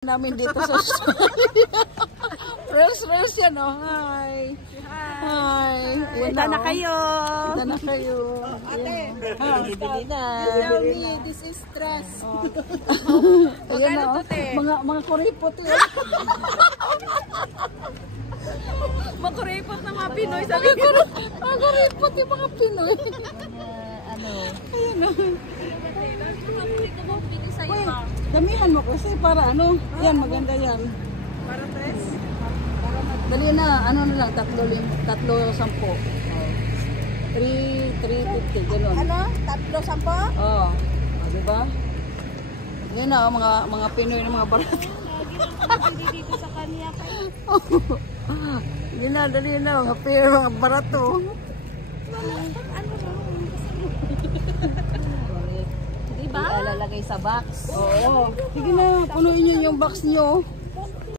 Namin dito sa Australia. Reels yan, oh. Hi. Hi. Punta na kayo. Punta na kayo. Ate, bili na. tell me, this is stress. Ayan, oh. Mga kuripot yun. Mga kuripot ng mga Pinoy. Mga kuripot yung mga Pinoy. Ano? Ayan, oh. Uy, damihan mo kasi para ano, yan maganda yan. Para tres? Dali na, ano na lang, tatlo 10. 350, gano'n. Ano? 3-10? Oo. Diba? Yan na, mga Pinoy na mga barat. Dito sa kanya kayo. Dali na, mga barato. Diba? Ilalagay sa box. Oo. Sige na, punuin nyo yung box nyo.